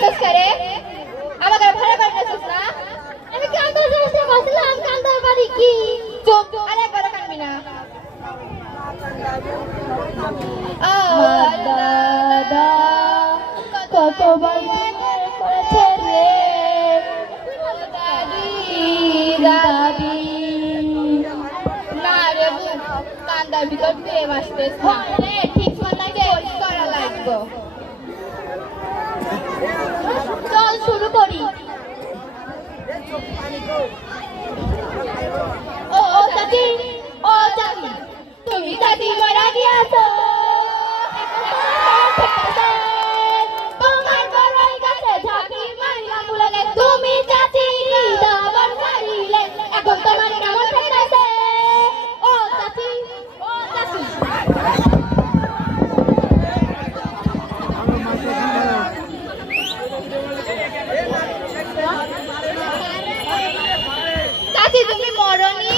কান্দস করে আমাকে ভাড়া করে নিছিস না আমি কান্দা যাইতে বসলাম কান্দা বাড়ি কি চুপ আরে একবার কানবি না দাদা কতবার করেছে রে দাদি না রে কান্দার ভিতর প্রেম আসতেছ না রে ঠিক মানাই করা লাগবে চল শুরু করি ও চাচি তুমি চাচি মারা গিয়েছো তোমার বড়ই গাছে ঝাঁকি মারিলাম বলে তুমি চাচি দাবার মারিলে এখন তোমার কেমন ঠেকাইছে ও চাচি চাচি তুমি মরনি